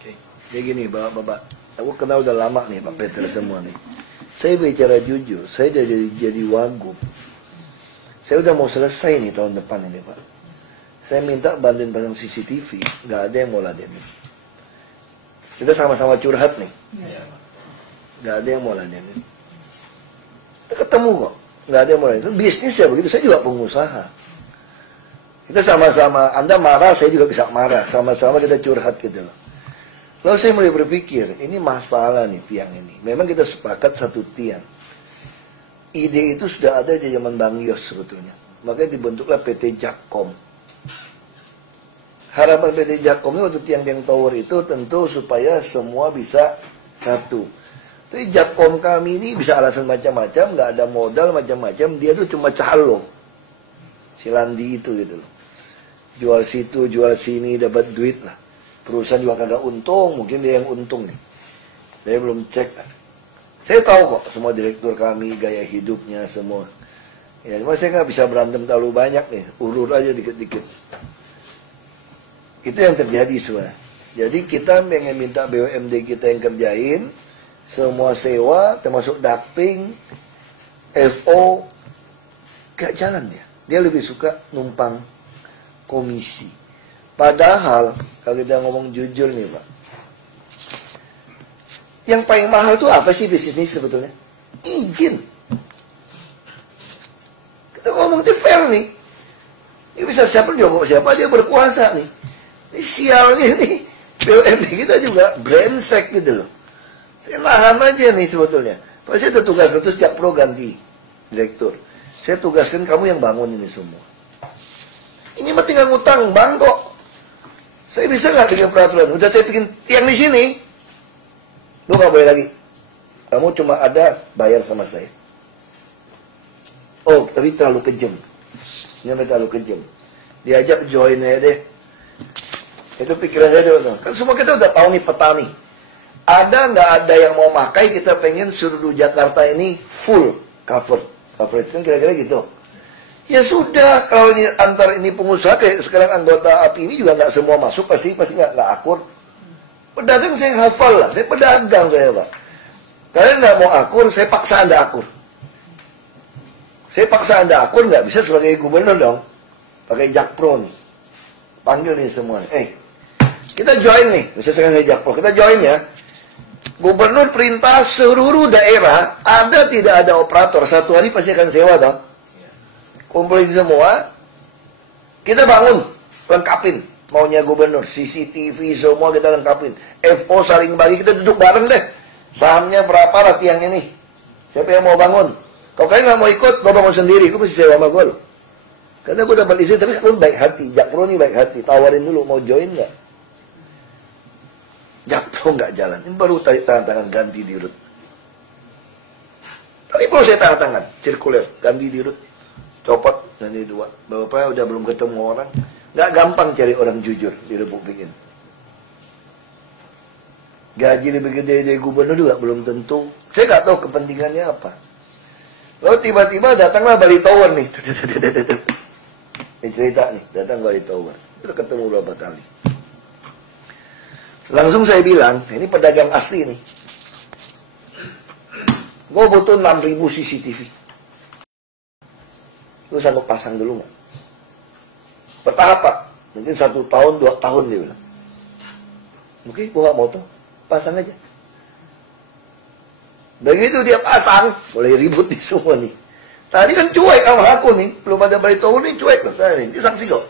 Oke. Jadi gini, Bapak-bapak, aku kenal udah lama nih Pak Peter semua nih. Saya bicara jujur, saya udah jadi wagub. Saya udah mau selesai nih tahun depan ini Pak. Saya minta bantuin pasang CCTV, nggak ada yang mau ladenin. Kita sama-sama curhat nih. Nggak ada yang mau ladenin. Kita ketemu kok, nggak ada yang mau ladenin. Bisnis ya begitu, saya juga pengusaha. Kita sama-sama, Anda marah, saya juga bisa marah. Sama-sama kita curhat gitu loh. Lalu saya mulai berpikir, ini masalah nih tiang ini. Memang kita sepakat satu tiang. Ide itu sudah ada di zaman Bang Yos sebetulnya. Makanya dibentuklah PT Jakkom. Harapan PT Jakkom itu waktu tiang-tiang tower itu tentu supaya semua bisa satu. Tapi Jakkom kami ini bisa alasan macam-macam, nggak ada modal macam-macam. Dia tuh cuma calo. Si Landi itu gitu loh. Jual situ, jual sini, dapat duit lah. Perusahaan juga kagak untung, mungkin dia yang untung nih. Saya belum cek. Saya tahu kok semua direktur kami, gaya hidupnya semua. Ya, cuma saya nggak bisa berantem terlalu banyak nih, urur aja dikit-dikit. Itu yang terjadi semua. Jadi kita pengen minta BUMD kita yang kerjain, semua sewa, termasuk ducting, FO, gak jalan dia. Dia lebih suka numpang komisi. Padahal, kalau kita ngomong jujur nih Pak, yang paling mahal tuh apa sih bisnis ini sebetulnya? Izin. Kita ngomong di fair nih. Ini bisa siapa dia berkuasa nih. Ini sialnya nih, BUMD kita juga brengsek gitu loh. Saya nahan aja nih sebetulnya. Pak, saya udah tugaskan terus setiap pro ganti direktur. Saya tugaskan kamu yang bangun ini semua. Ini mah tinggal ngutang bank kok. Saya bisa nggak bikin peraturan? Udah saya bikin tiang di sini. Lu nggak boleh lagi. Kamu cuma ada bayar sama saya. Oh, tapi terlalu kejam. Ini terlalu kejam. Diajak join aja deh. Itu pikiran saya tuh. Kan semua kita udah tahu nih petani. Ada nggak ada yang mau pakai? Kita pengen seluruh Jakarta ini full cover. Coverage kan kira-kira gitu. Ya sudah, kalau ini antar ini pengusaha kayak sekarang anggota API ini juga nggak semua masuk, pasti nggak akur. Pedagang saya hafal lah, saya pedagang saya Pak. Kalian nggak mau akur, saya paksa Anda akur. Saya paksa Anda akur nggak bisa sebagai gubernur dong, pakai Jakpro nih, panggil nih semua. Kita join nih, misalnya saya Jakpro, kita join ya. Gubernur perintah seluruh daerah, ada tidak ada operator, satu hari pasti akan sewa dong. Kumpulin semua, kita bangun, lengkapin. Maunya gubernur, CCTV semua kita lengkapin. FO saling bagi, kita duduk bareng deh. Sahamnya berapa lah tiang ini? Siapa yang mau bangun? Kalau kalian nggak mau ikut, gue bangun sendiri. Gue mesti sewa sama gue loh. Karena gue dapat istri, tapi kamu baik hati. Jakpro ini baik hati. Tawarin dulu, mau join nggak? Jakpro nggak jalan. Ini baru tanda tangan ganti dirut. Tadi baru saya tanda tangan, sirkuler, ganti dirut. Copot dan itu Bapak udah belum ketemu orang. Nggak gampang cari orang jujur di Republik ini. Gaji lebih gede dari gubernur juga belum tentu. Saya nggak tahu kepentingannya apa. Lalu tiba-tiba datanglah Bali Tower nih. Ini cerita nih, datang Bali Tower. Kita ketemu berapa kali. Langsung saya bilang, ini pedagang asli nih. Gue butuh 6.000 CCTV. Lu sanggup pasang dulu nggak? Bertahap Pak. Mungkin 1 tahun, 2 tahun dia bilang. Oke, gua nggak mau tuh. Pasang aja. Begitu dia pasang, mulai ribut nih semua nih. Tadi kan cuek sama aku nih. Belum ada Bali Tower nih, cuek loh. Ini sanksi kok.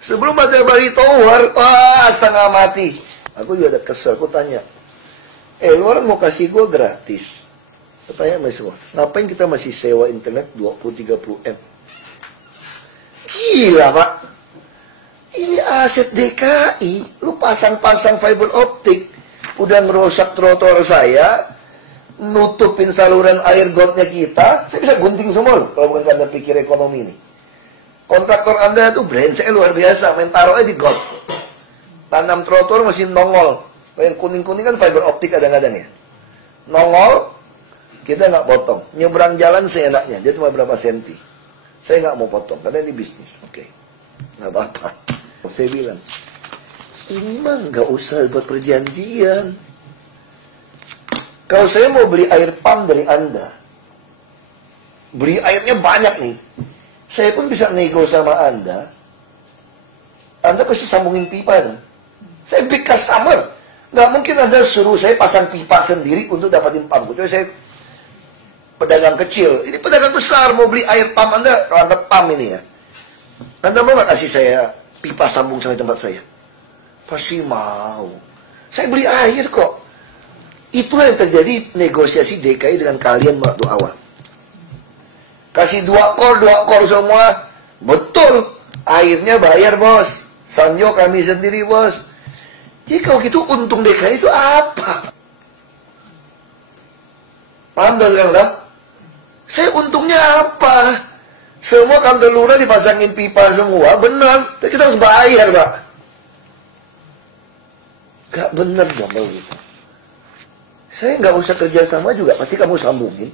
Sebelum ada Bali Tower, wah setengah mati. Aku juga ada kesel, aku tanya. Lu orang mau kasih gua gratis. Saya tanya sama semua. Ngapain kita masih sewa internet 20-30 M? Gila Pak, ini aset DKI, lu pasang-pasang fiber optik, udah merusak trotoar saya, nutupin saluran air gotnya kita, saya bisa gunting semua loh, kalau bukan karena pikir ekonomi ini. Kontraktor Anda itu brengsek luar biasa, main taruh aja di got. Tanam trotoar masih nongol, yang kuning-kuning kan fiber optik kadang-kadang ya. Nongol, kita nggak potong, nyebrang jalan seenaknya, dia cuma berapa senti. Saya nggak mau potong, karena ini bisnis. Oke, nggak apa-apa. Saya bilang, ini mah nggak usah buat perjanjian. Kalau saya mau beli air pump dari Anda, beli airnya banyak nih, saya pun bisa nego sama Anda pasti sambungin pipa kan? Saya big customer. Nggak mungkin Anda suruh saya pasang pipa sendiri untuk dapatin pump. Kecuali saya pedagang kecil. Ini pedagang besar, mau beli air pump Anda, kalau Anda pump ini ya. Anda mau nggak kasih saya pipa sambung sampai tempat saya? Pasti mau. Saya beli air kok. Itulah yang terjadi negosiasi DKI dengan kalian waktu awal. Kasih 2 kor semua. Betul. Airnya bayar, bos. Sanyo kami sendiri, bos. Jadi kalau gitu untung DKI itu apa? Paham tak sekarang? Saya untungnya apa? Semua kantor lurah dipasangin pipa semua. Benar. Tapi kita harus bayar, Pak. Gak benar dong kalau gitu. Saya nggak usah kerja sama juga, pasti kamu sambungin.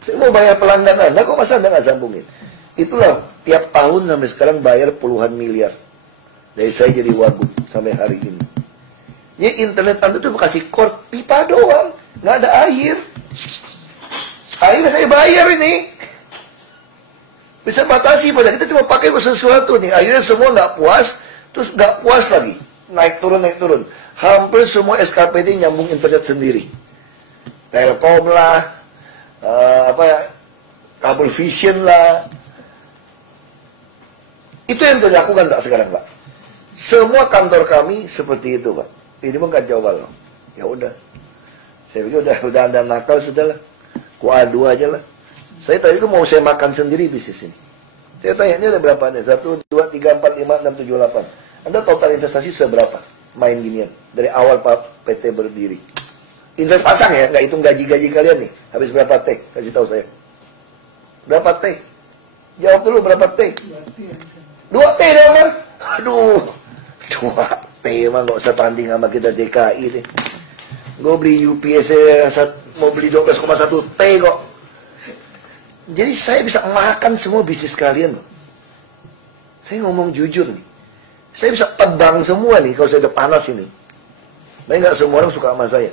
Saya mau bayar pelanggan Anda, kok masa Anda nggak sambungin? Itulah, tiap tahun sampai sekarang bayar puluhan miliar. Dari saya jadi wagub sampai hari ini. Ini internet Anda tuh kasih kor pipa doang, nggak ada air. Akhirnya saya bayar ini. Bisa batasi, pada kita cuma pakai sesuatu nih. Akhirnya semua nggak puas, terus nggak puas lagi. Naik turun. Hampir semua SKPD nyambung internet sendiri. Telkom lah, kabel vision lah. Itu yang dilakukan Pak sekarang, Pak. Semua kantor kami seperti itu, Pak. Ini pun nggak jawab loh. Ya udah. Saya pikir udah Anda nakal sudahlah. Ku adu aja lah. Saya tadi itu mau saya makan sendiri bisnis ini. Saya tanya ini ada berapa nih? 1, 2, 3, 4, 5, 6, 7, 8. Anda total investasi sudah berapa? Main ginian. Dari awal Pak PT berdiri. Invest pasang ya, nggak hitung gaji-gaji kalian nih. Habis berapa T? Kasih tahu saya. Berapa T? Jawab dulu berapa T? 2 T dong kan? Aduh. 2 T mah nggak usah tanding sama kita DKI deh. Gue beli UPS mau beli 12,1 T kok. Jadi saya bisa makan semua bisnis kalian loh. Saya ngomong jujur nih. Saya bisa tebang semua nih kalau saya udah panas ini. Tapi nggak semua orang suka sama saya.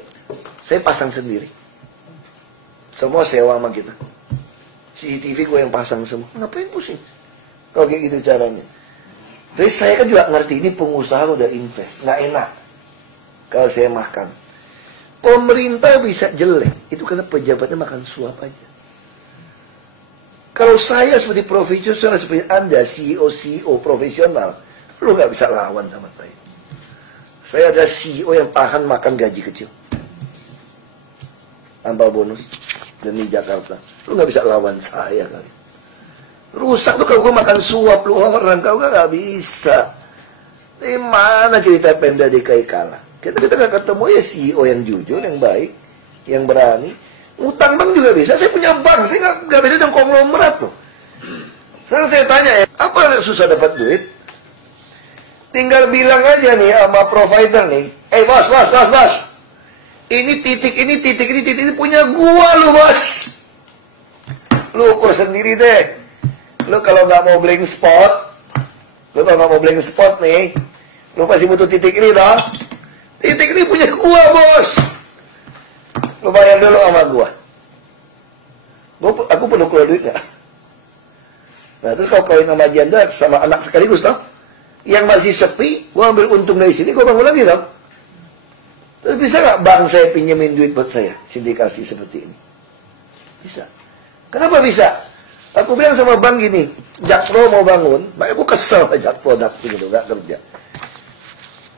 Saya pasang sendiri. Semua sewa sama kita. CCTV gue yang pasang semua. Ngapain pusing? Kalau kayak gitu caranya. Jadi saya kan juga ngerti ini pengusaha udah invest. Nggak enak. Kalau saya makan. Pemerintah bisa jelek. Itu karena pejabatnya makan suap aja. Kalau saya seperti profesional seperti Anda, CEO profesional, lu nggak bisa lawan sama saya. Saya ada CEO yang tahan makan gaji kecil. Tanpa bonus. Demi Jakarta. Lu nggak bisa lawan saya kali. Rusak tuh kalau gue makan suap lu orang. Kau nggak bisa. Di mana cerita Pemda DKI kalah? Kita nggak ketemu ya CEO yang jujur, yang baik, yang berani. Ngutang bank juga bisa. Saya punya bank. Saya nggak beda dengan konglomerat loh. Sekarang saya tanya ya, apa susah dapat duit? Tinggal bilang aja nih sama provider nih, bos. Ini titik punya gua lu bos. Lu ukur sendiri deh. Lu kalau nggak mau blank spot, nih, lu pasti butuh titik ini dong. Titik ini punya gua bos. Lu bayar dulu sama gua. Aku perlu keluar duit nggak? Nah terus kalau kawin sama janda sama anak sekaligus dong. Yang masih sepi, gua ambil untung dari sini, gua bangun lagi dong. Terus bisa nggak bank saya pinjemin duit buat saya? Sindikasi seperti ini. Bisa. Kenapa bisa? Aku bilang sama bank gini, Jakpro mau bangun, makanya aku kesel sama Jakpro gitu, nggak kerja.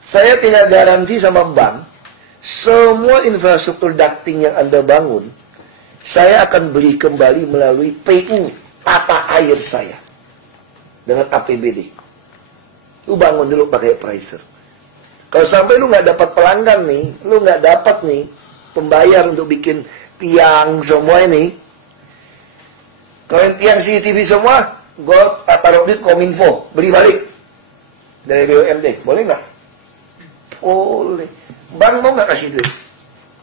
Saya tidak garansi sama bank, semua infrastruktur ducting yang Anda bangun, saya akan beli kembali melalui PU, tata air saya. Dengan APBD. Lu bangun dulu pakai pricer. Kalau sampai lu nggak dapat pelanggan nih, lu nggak dapat nih pembayar untuk bikin tiang semua ini. Kalau yang tiang CCTV semua, gue taruh duit Kominfo, beli balik dari BUMD, boleh nggak? Boleh. Bank mau nggak kasih duit?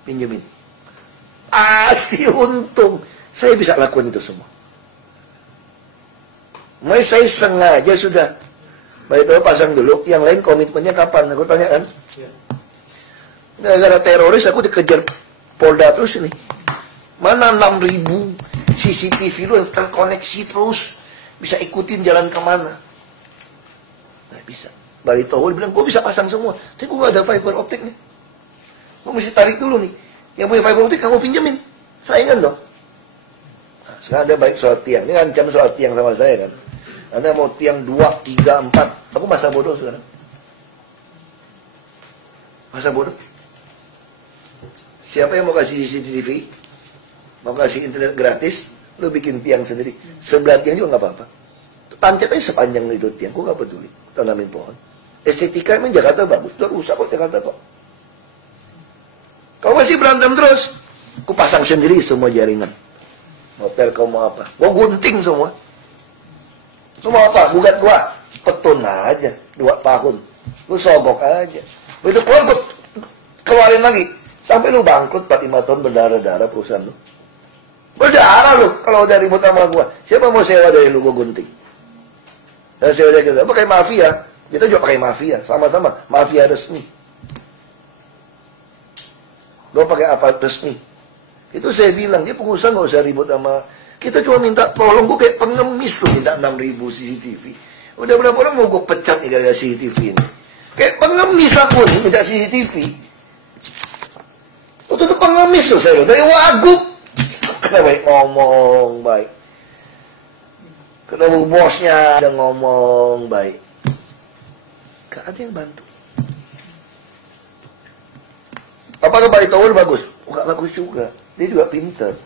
Pinjemin. Pasti untung. Saya bisa lakukan itu semua. Mulai saya sengaja sudah Baritower pasang dulu, yang lain komitmennya kapan? Aku tanya kan. Gara-gara teroris aku dikejar Polda terus ini. Mana 6.000 CCTV lu yang terkoneksi terus. Bisa ikutin jalan kemana. Nggak bisa. Baritower bilang, gue bisa pasang semua. Tapi gue gak ada fiber optik nih. Gue mesti tarik dulu nih. Yang punya fiber optik kamu pinjemin. Saingan dong. Nah, sekarang ada baik soal tiang. Ini ngancam soal tiang sama saya kan. Anda mau tiang 2, 3, 4. Aku masa bodoh sekarang. Masa bodoh. Siapa yang mau kasih CCTV? Mau kasih internet gratis? Lu bikin tiang sendiri. Sebelah tiang juga gak apa-apa. Tancap aja sepanjang itu tiang. Gue gak peduli. Tanamin pohon. Estetika emang Jakarta bagus. Udah rusak kok Jakarta kok. Kau masih berantem terus. Ku pasang sendiri semua jaringan. Hotel kau mau apa? Gua gunting semua. Lu mau apa? Gugat gua. Petun aja. 2 tahun. Lu sogok aja. Begitu pulang gua keluarin lagi. Sampai lu bangkrut 4-5 tahun berdarah-darah perusahaan lu. Berdarah lu kalau udah ribut sama gua. Siapa mau sewa dari lu gua gunting? Dan sewa dari kita. Pakai mafia. Kita juga pakai mafia. Sama-sama. Mafia resmi. Gua pakai apa resmi? Itu saya bilang, dia pengusaha nggak usah ribut sama. Kita cuma minta tolong, gue kayak pengemis tuh minta 6.000 CCTV. Udah berapa orang mau gue pecat nih gara-gara CCTV ini. Kayak pengemis aku nih minta CCTV. Itu tuh pengemis tuh saya, dari Wagub. Kena baik ngomong, baik. Ketemu bosnya, ada ngomong, baik. Gak ada yang bantu. Apakah Baritower bagus? Gak bagus juga. Dia juga pintar.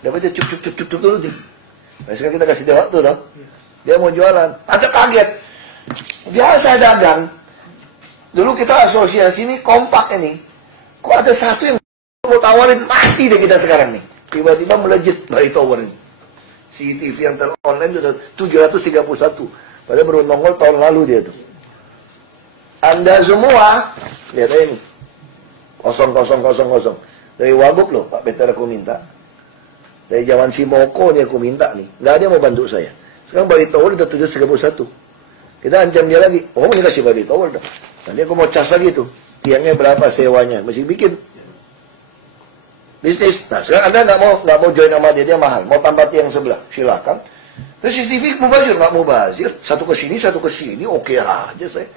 Dapat dia cup dulu nih. Nah, sekarang kita kasih dia waktu dong. Dia mau jualan. Ada kaget. Biasa dagang. Dulu kita asosiasi ini kompak ini. Kok ada satu yang mau tawarin, mati deh kita sekarang nih. Tiba-tiba melejit Baritower ini. CCTV yang ter-online sudah 731. Padahal baru nongol tahun lalu dia tuh. Anda semua, lihat aja nih. 0000. Dari Wagub loh, Pak Peter aku minta. Dari zaman Simoko nih aku minta nih. Nggak ada yang mau bantu saya. Sekarang Baritower udah 731. Kita ancam dia lagi. Oh, ini kasih Baritower dong. Nanti aku mau cas lagi tuh. Tiangnya berapa sewanya. Mesti bikin. Bisnis. Nah, sekarang Anda nggak mau join sama dia mahal. Mau tambah tiang sebelah. Silakan. Terus CCTV mau bazir? Nggak mau bazir. Satu ke sini. Oke aja saya.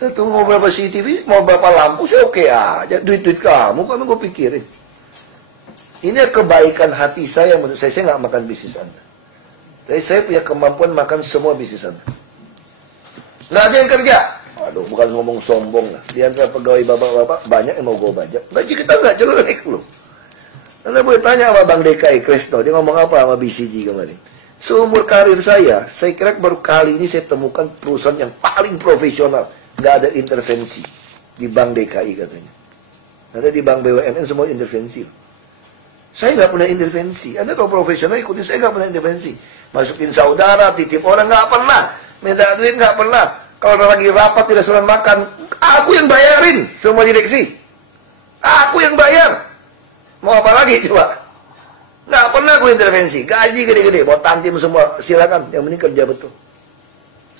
Satu mau berapa CCTV, mau berapa lampu, saya oke aja. Duit-duit kamu, kan gue pikirin. Ini kebaikan hati saya, menurut saya nggak makan bisnis Anda. Tapi saya punya kemampuan makan semua bisnis Anda. Nggak ada yang kerja. Aduh, bukan ngomong sombong lah. Di antara pegawai bapak-bapak, banyak yang mau gue bajak. Gaji kita nggak jelek loh. Anda boleh tanya sama Bang DKI Kresno, dia ngomong apa sama BCG kemarin. Seumur karir saya kira baru kali ini saya temukan perusahaan yang paling profesional. Nggak ada intervensi di Bank DKI katanya. Ada di Bank BUMN semua intervensi. Saya nggak pernah intervensi. Anda kalau profesional ikutin saya nggak pernah intervensi. Masukin saudara, titip orang nggak pernah. Minta duit nggak pernah. Kalau lagi rapat di restoran makan, aku yang bayarin semua direksi. Aku yang bayar. Mau apa lagi coba? Nggak pernah aku intervensi. Gaji gede-gede, buat tantim semua silakan. Yang penting kerja betul.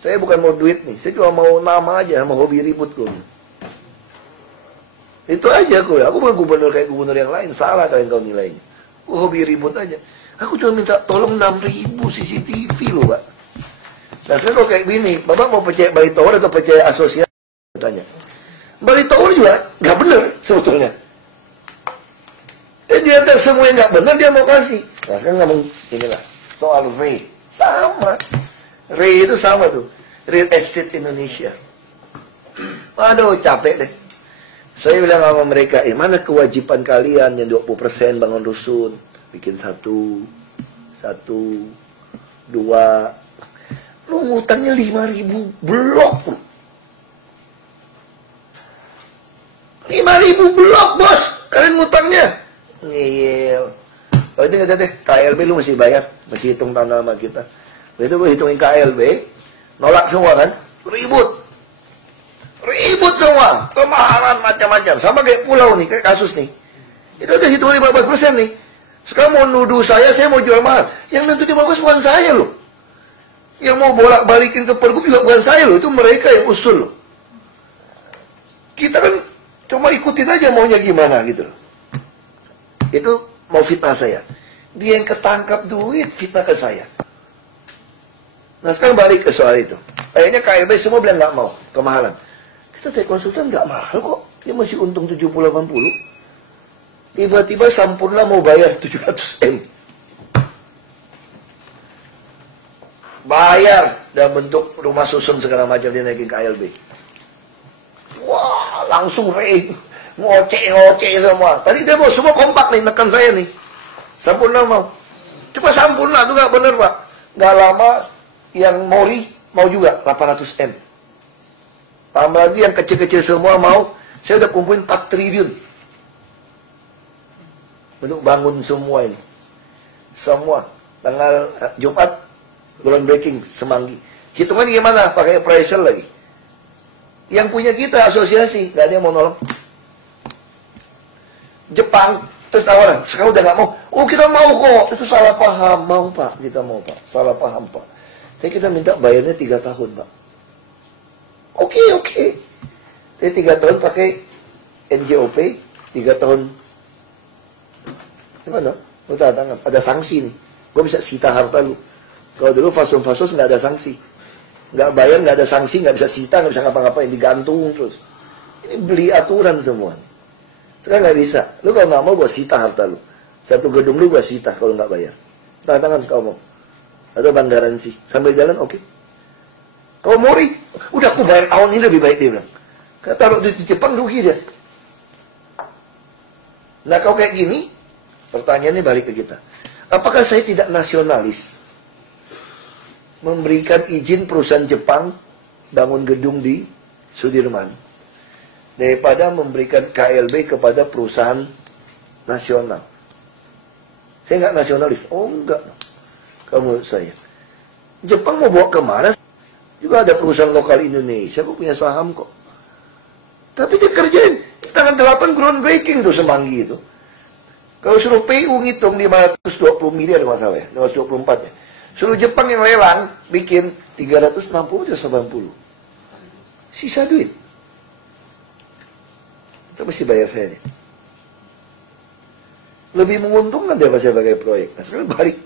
Saya bukan mau duit nih, saya cuma mau nama aja, sama hobi ribut gue. Itu aja aku bukan gubernur kayak gubernur yang lain, salah kalian kau nilainya. Aku hobi ribut aja. Aku cuma minta tolong 6.000 CCTV loh, Pak. Nah sekarang kalau kayak gini, Bapak mau percaya Baritower atau percaya asosiasi? Tanya. Baritower juga nggak bener sebetulnya. Dia ada semua yang nggak bener dia mau kasih. Nah sekarang ngomong inilah soal rate sama. Ray itu sama tuh, Real Estate Indonesia. Aduh, capek deh. Saya bilang sama mereka, mana kewajiban kalian yang 20% bangun rusun, bikin satu, 2. Lu ngutangnya 5.000 blok. 5.000 blok, bos. Kalian ngutangnya. Ngeyel. Kalau itu nggak deh, KLB lu mesti bayar, mesti hitung tanah sama kita. Itu gue hitungin KLB, nolak semua kan, ribut semua, kemahalan macam-macam, sama kayak pulau nih, kayak kasus nih, itu udah hitung 15% nih, sekarang mau nuduh saya mau jual mahal, yang nentuin 15% bukan saya loh, Yang mau bolak-balikin ke Pergub juga bukan saya loh, itu mereka yang usul loh. Kita kan cuma ikutin aja maunya gimana gitu loh. Itu mau fitnah saya. Dia yang ketangkap duit, fitnah ke saya. Nah sekarang balik ke soal itu. Akhirnya KLB semua bilang nggak mau, kemahalan. Kita cek konsultan nggak mahal kok, dia masih untung 70-80. Tiba-tiba Sampurna mau bayar 700 M. Bayar dalam bentuk rumah susun segala macam, dia naikin KLB. Wah, langsung ngoceh semua. Tadi dia mau semua kompak nih, nekan saya nih. Sampurna mau. Cuma Sampurna tuh nggak bener Pak. Nggak lama yang Mori mau juga 800 M. Tambah lagi yang kecil-kecil semua mau. Saya udah kumpulin 4 triliun. Untuk bangun semua ini. Semua. Tanggal Jumat, groundbreaking Semanggi. Hitungan gimana? Pakai appraisal lagi. Yang punya kita asosiasi, nggak ada yang mau nolong. Jepang, terus tawaran, sekarang udah nggak mau. Oh kita mau kok, itu salah paham. Mau Pak, kita mau Pak. Salah paham Pak. Tapi kita minta bayarnya 3 tahun Pak. Oke. Jadi 3 tahun pakai NJOP, 3 tahun. Gimana? Lu tanda tangan, ada sanksi nih. Gue bisa sita harta lu. Kalau dulu fasos nggak ada sanksi. Nggak bayar, nggak ada sanksi, nggak bisa sita, nggak bisa ngapa-ngapain, digantung terus. Ini beli aturan semua. Sekarang nggak bisa. Lu kalau nggak mau, gue sita harta lu. Satu gedung lu gue sita kalau nggak bayar. Tanda tangan kalau mau. Atau bank garansi. Sambil jalan, oke. Kalau Mori, udah aku bayar tahun ini lebih baik, dia bilang. Kalau taruh di Jepang, rugi dia. Nah kalau kayak gini, pertanyaannya balik ke kita. Apakah saya tidak nasionalis? Memberikan izin perusahaan Jepang bangun gedung di Sudirman daripada memberikan KLB kepada perusahaan nasional. Saya nggak nasionalis. Oh enggak. Kamu saya. Jepang mau bawa kemana? Juga ada perusahaan lokal Indonesia kok punya saham kok. Tapi dia kerjain. Tanggal 8 groundbreaking tuh Semanggi itu. Kalau suruh PU ngitung 520 miliar masalah ya. 524 ya. Suruh Jepang yang lelang bikin 360 atau 90. Sisa duit. Itu mesti bayar saya nih. Lebih menguntungkan daripada saya pakai proyek. Nah sekarang balik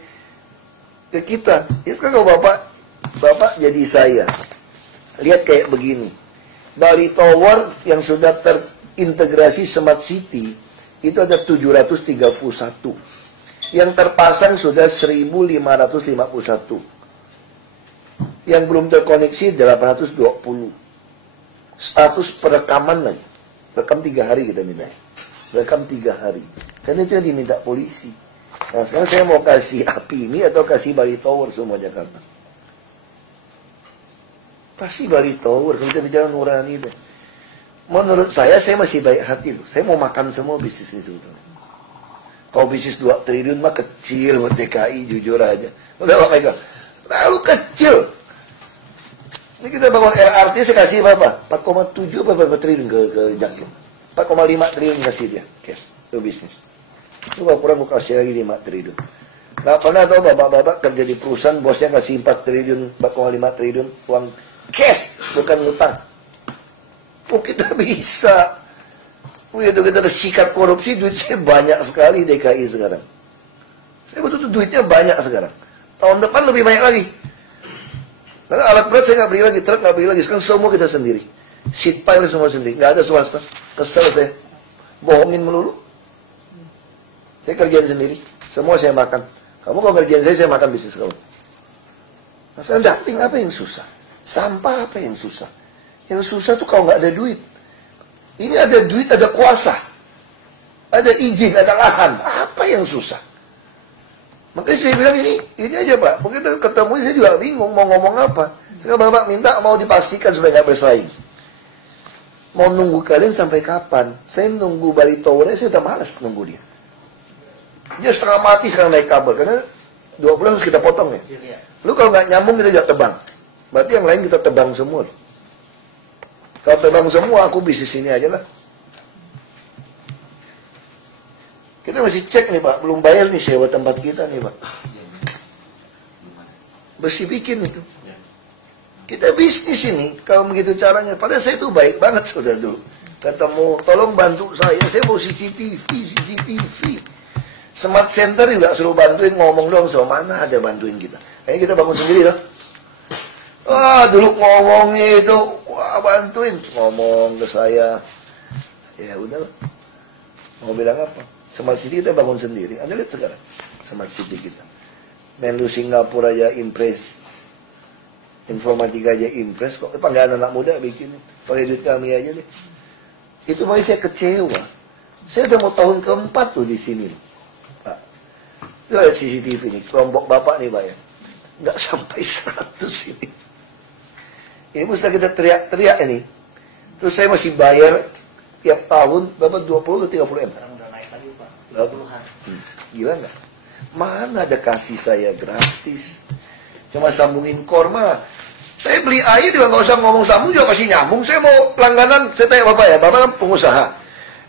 ke kita. Ya sekarang kalau Bapak jadi saya. Lihat kayak begini. Bali Tower yang sudah terintegrasi Smart City itu ada 731. Yang terpasang sudah 1.551. Yang belum terkoneksi 820. Status perekaman lagi. Rekam 3 hari kita minta. Rekam 3 hari. Karena itu yang diminta polisi. Nah sekarang saya mau kasih api ini atau kasih Bali Tower semua Jakarta. Pasti Bali Tower. Kalau kita bicara nurani deh. Menurut saya masih baik hati loh. Saya mau makan semua bisnis ini sebetulnya. Kalau bisnis 2 triliun mah kecil buat DKI, jujur aja. Udah Pak Michael, terlalu kecil. Ini kita bangun LRT, saya kasih berapa? 4,7 berapa triliun ke Jaklung. 4,5 triliun kasih dia, cash, itu bisnis. Itu kalau kurang gue kasih lagi 5 triliun. Nggak pernah tahu bapak-bapak kerja di perusahaan, bosnya kasih 4 triliun, 4,5 triliun, uang cash, bukan ngutang. Oh kita bisa. Begitu kita ada sikat korupsi, duitnya banyak sekali DKI sekarang. Saya betul-betul duitnya banyak sekarang. Tahun depan lebih banyak lagi. Karena alat berat saya nggak beli lagi, truk nggak beli lagi. Sekarang semua kita sendiri. Seat pile semua sendiri. Nggak ada swasta. Kesel saya. Bohongin melulu. Saya kerjain sendiri. Semua saya makan. Kamu kalau kerjain saya makan bisnis kamu. Nah, saya dating apa yang susah? Sampah apa yang susah? Yang susah tuh kalau nggak ada duit. Ini ada duit, ada kuasa. Ada izin, ada lahan. Apa yang susah? Makanya saya bilang ini aja Pak. Mungkin ketemu saya juga bingung mau ngomong apa. Sekarang Bapak minta mau dipastikan supaya nggak bersaing. Mau nunggu kalian sampai kapan? Saya nunggu Bali Tower-nya, saya udah malas nunggu dia. Dia setengah mati sekarang naik kabel. Karena 2 bulan harus kita potong ya. Lu kalau nggak nyambung kita juga tebang. Berarti yang lain kita tebang semua. Kalau tebang semua, aku bisnis ini aja lah. Kita masih cek nih Pak, belum bayar nih sewa tempat kita nih Pak. Bersih bikin itu. Kita bisnis ini, kalau begitu caranya. Padahal saya itu baik banget saudara dulu. Ketemu, tolong bantu saya mau CCTV. Smart Center juga suruh bantuin, ngomong dong, so mana ada bantuin kita. Kayaknya kita bangun sendiri loh. Wah, dulu ngomongnya itu, wah bantuin. Ngomong ke saya. Ya udah lah. Mau bilang apa? Smart City kita bangun sendiri. Anda lihat sekarang, Smart City kita. Menlu Singapura aja impress. Informatika aja impress. Kok panggilan anak muda bikin. Pakai duit kami aja deh. Itu makanya saya kecewa. Saya udah mau tahun keempat tuh di sini. Pak, lihat CCTV nih, kelompok bapak nih Pak ya. Nggak sampai 100 ini. Ini mesti kita teriak-teriak ini. Terus saya masih bayar tiap tahun berapa 20 atau 30 M? Sekarang udah naik lagi Pak, 30-an. 30-an. Gila nggak? Mana ada kasih saya gratis? Cuma sambungin korma. Saya beli air juga nggak usah ngomong sambung juga pasti nyambung. Saya mau langganan, saya tanya Bapak ya, Bapak kan pengusaha.